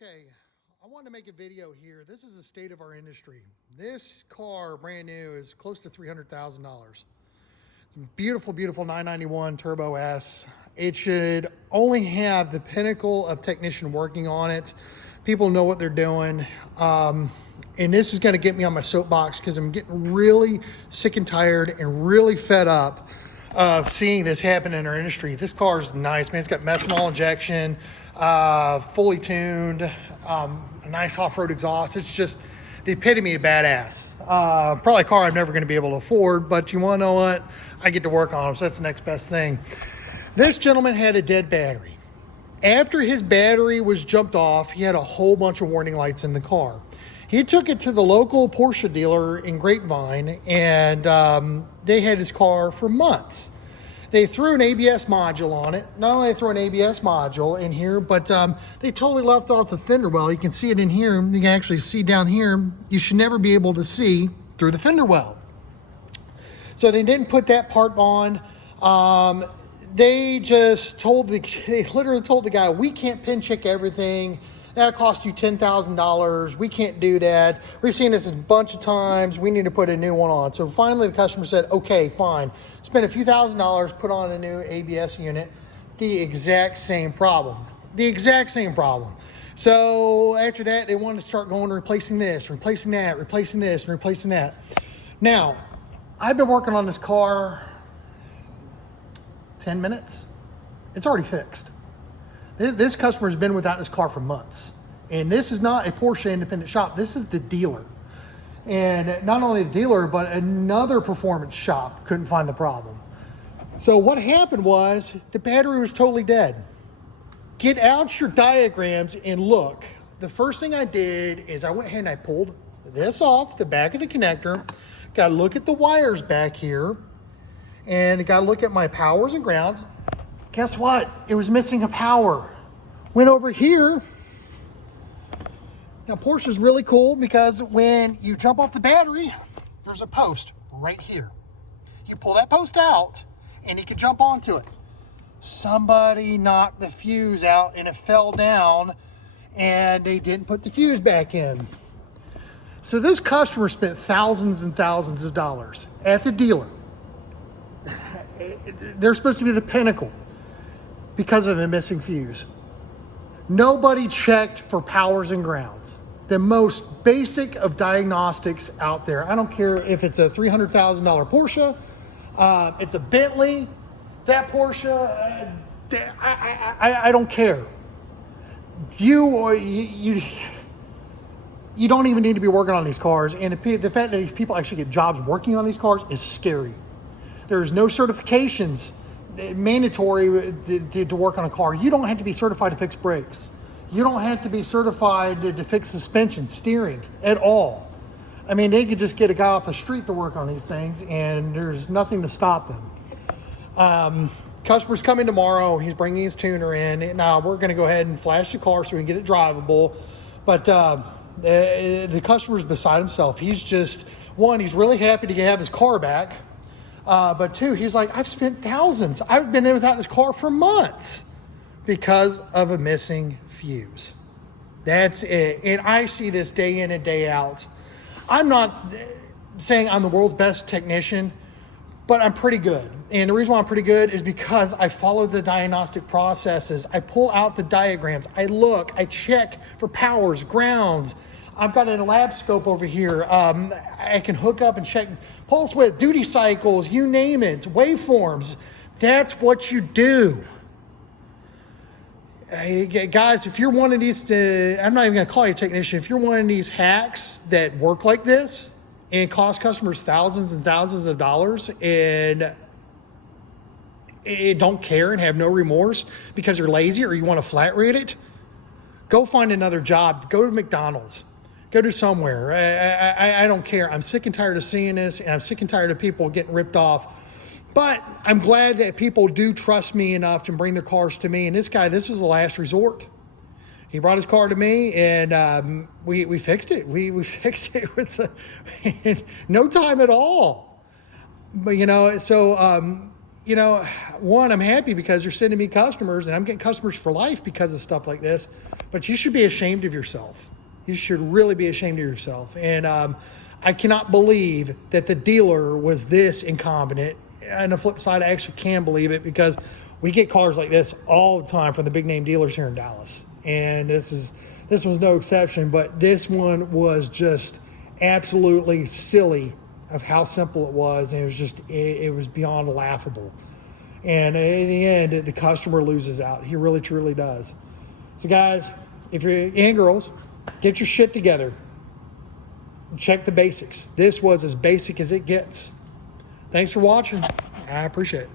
Okay, I wanted to make a video here. This is the state of our industry. This car, brand new, is close to $300,000. It's a beautiful, beautiful 991 Turbo S. It should only have the pinnacle of technician working on it. People know what they're doing. And this is gonna get me on my soapbox because I'm getting really sick and tired and really fed up of seeing this happen in our industry. This car is nice, man. It's got methanol injection, fully tuned, a nice off-road exhaust. It's just the epitome of badass. Probably a car I'm never going to be able to afford, but you want to know what? I get to work on them, so that's the next best thing. This gentleman had a dead battery. After his battery was jumped off, he had a whole bunch of warning lights in the car. He took it to the local Porsche dealer in Grapevine, and they had his car for months. They threw an ABS module on it. Not only they threw an ABS module in here, but they totally left off the fender well. You can see it in here. You can actually see down here. You should never be able to see through the fender well. So they didn't put that part on. They literally told the guy, we can't pin check everything. That cost you $10,000. We can't do that. We've seen this a bunch of times. We need to put a new one on. So finally the customer said, okay, fine. Spend a few $1,000s, put on a new ABS unit. The exact same problem. The exact same problem. So after that, they wanted to start going replacing this, replacing that, replacing this, and replacing that. Now, I've been working on this car 10 minutes. It's already fixed. This customer has been without this car for months. And this is not a Porsche independent shop. This is the dealer. And not only the dealer, but another performance shop couldn't find the problem. So what happened was the battery was totally dead. Get out your diagrams and look. The first thing I did is I went ahead and I pulled this off the back of the connector. Got to look at the wires back here. And got to look at my powers and grounds. Guess what? It was missing a power. Went over here. Now Porsche is really cool because when you jump off the battery, there's a post right here. You pull that post out and you can jump onto it. Somebody knocked the fuse out and it fell down and they didn't put the fuse back in. So this customer spent thousands and thousands of dollars at the dealer. They're supposed to be the pinnacle because of a missing fuse. Nobody checked for powers and grounds. The most basic of diagnostics out there. I don't care if it's a $300,000 Porsche, it's a Bentley, that Porsche, I don't care. You don't even need to be working on these cars, and the fact that these people actually get jobs working on these cars is scary. There's no certifications mandatory to work on a car. You don't have to be certified to fix brakes. You don't have to be certified to fix suspension, steering at all. I mean, they could just get a guy off the street to work on these things and there's nothing to stop them. Customer's coming tomorrow. He's bringing his tuner in. Now we're going to go ahead and flash the car so we can get it drivable. But the customer's beside himself. He's just, one, he's really happy to have his car back. But two, he's like, I've spent thousands. I've been in without this car for months because of a missing fuse. That's it. And I see this day in and day out. I'm not saying I'm the world's best technician, but I'm pretty good. And the reason why I'm pretty good is because I follow the diagnostic processes. I pull out the diagrams. I look, I check for powers, grounds. I've got a lab scope over here. I can hook up and check pulse width, duty cycles, you name it, waveforms. That's what you do. Guys, if you're one of these, I'm not even gonna call you a technician, if you're one of these hacks that work like this and cost customers thousands and thousands of dollars and don't care and have no remorse because you're lazy or you wanna flat rate it, go find another job, go to McDonald's. Go to somewhere. I don't care. I'm sick and tired of seeing this, and I'm sick and tired of people getting ripped off. But I'm glad that people do trust me enough to bring their cars to me. And this guy, this was the last resort. He brought his car to me, and we fixed it. We fixed it with no time at all. But one, I'm happy because they're sending me customers, and I'm getting customers for life because of stuff like this. but you should be ashamed of yourself. You should really be ashamed of yourself. And I cannot believe that the dealer was this incompetent. On the flip side, I actually can believe it, because we get cars like this all the time from the big name dealers here in Dallas. And this was no exception, but this one was just absolutely silly of how simple it was. And it was beyond laughable. And in the end, the customer loses out. He really, truly does. So guys, if you're, and girls, get your shit together. Check the basics. This was as basic as it gets. Thanks for watching. I appreciate it.